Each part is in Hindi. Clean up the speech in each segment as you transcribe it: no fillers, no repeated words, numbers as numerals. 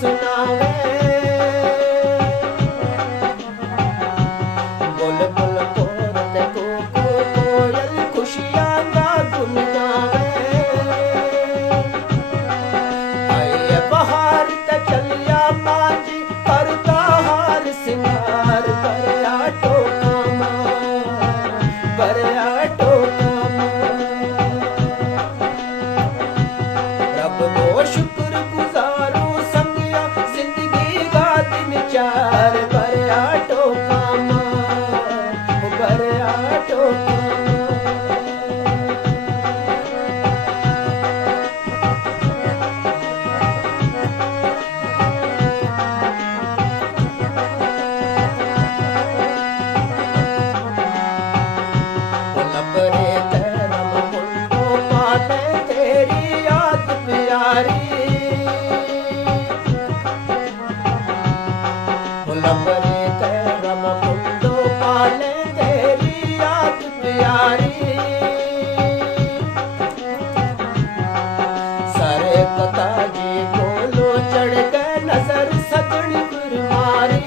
सुनावे। बुल बुल तोरत कुकू कोयल खुशियां दा गुन गावे। आए बहार ते चलिया मांझी करता हार सिंगार बरया टोका मार बरया टोका मार। रब को शुक्र गुजारूं संगिया जिंदगी का दिन चार बरया टोका मार बरया टोका लबरे तेरम मुंडो पाले तेरी याद प्यारी। लबरे तेरम मुंडो पाले तेरी याद प्यारी। सारे कता जी बोलो चढ़ गए नजर सजनी गुरमारी।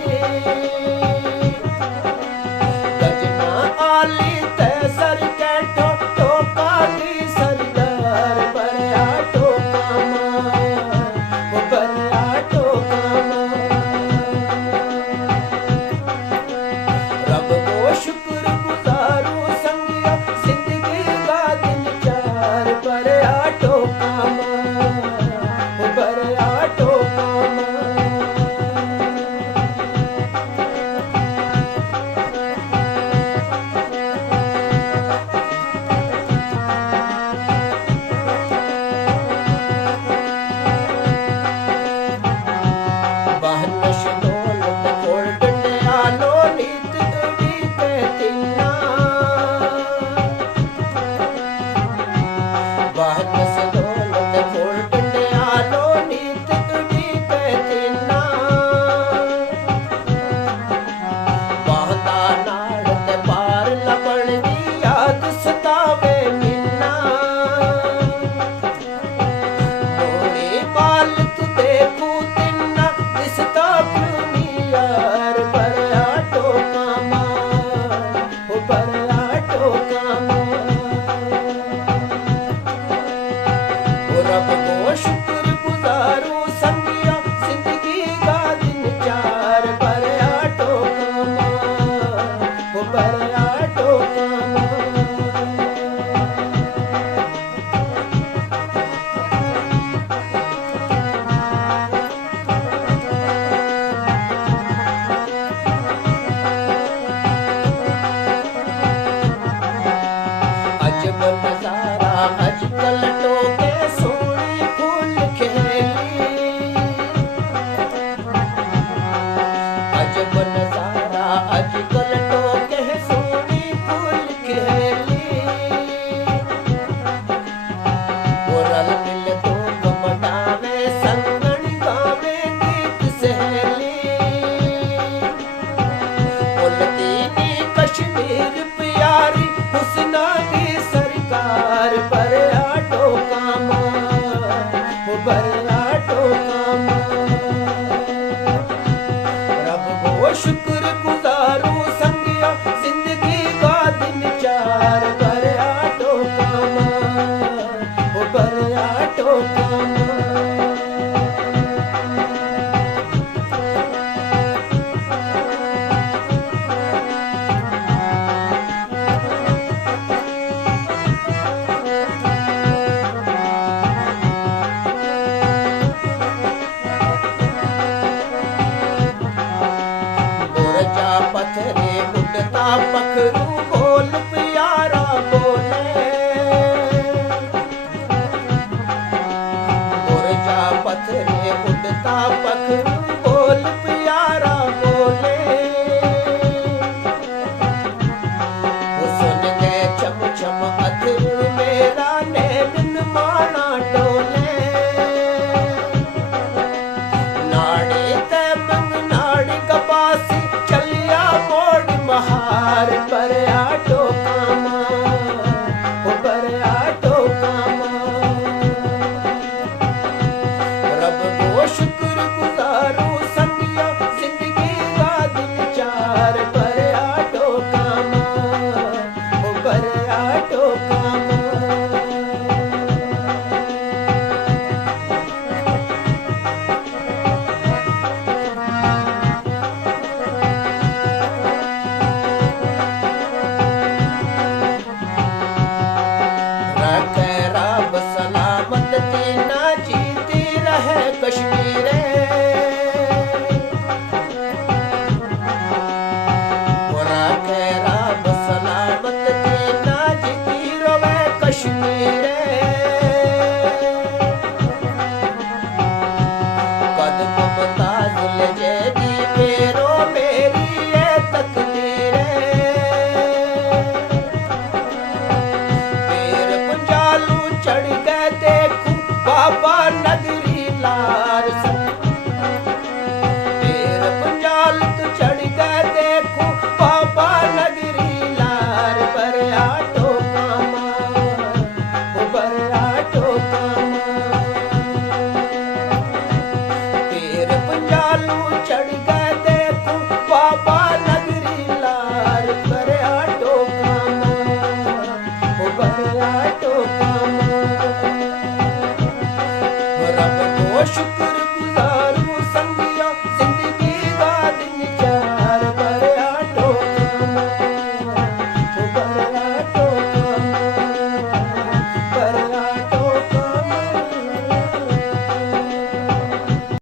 गजना आली ते सर कैठो टोका दी सरदार बरया टोका मार बरया टोका मार। रब को शुक्र गुजारूं संगिया जिंदगी का दिन चार बरया टोका मार बरया टोका मार। बहनश दौलत कोल डंडियालो नीत उड़ी ते तिन्ना। बहनश दौलत कोल डंडियालो नीत उड़ी ते तिन्ना। बहदा नाड़ ते पार लपण दी याद सतावे मिन्ना। मोड़ी मालक देखूं तिन्ना दिसता क्यों नी यार बरया टोका मार बरया टोका मार। रब को शुक्र गुजारूं संगिया जिंदगी का दिन चार बरया टोका मार बरया टोका मार। अजब नजारा अजकल टोके सोनी फूल खेली। अजब नजारा अजकल टोके सोनी फूल खेली। रल मिल तो कमटावे संगन गावे गीत सहेली। उलतीनी कश्मीर प्यारी हुस्ना दी सरकार बरया टोका मार बरया टोका मार। रब को शुक्र गुजारूं संगिया जिंदगी का दिन चार बरया टोका मार बरया टोका मार। बुरजा पत्थरे उड़ता पखरू बोल प्यारा बोले। बुरजा पत्थरे उड़ता पखरू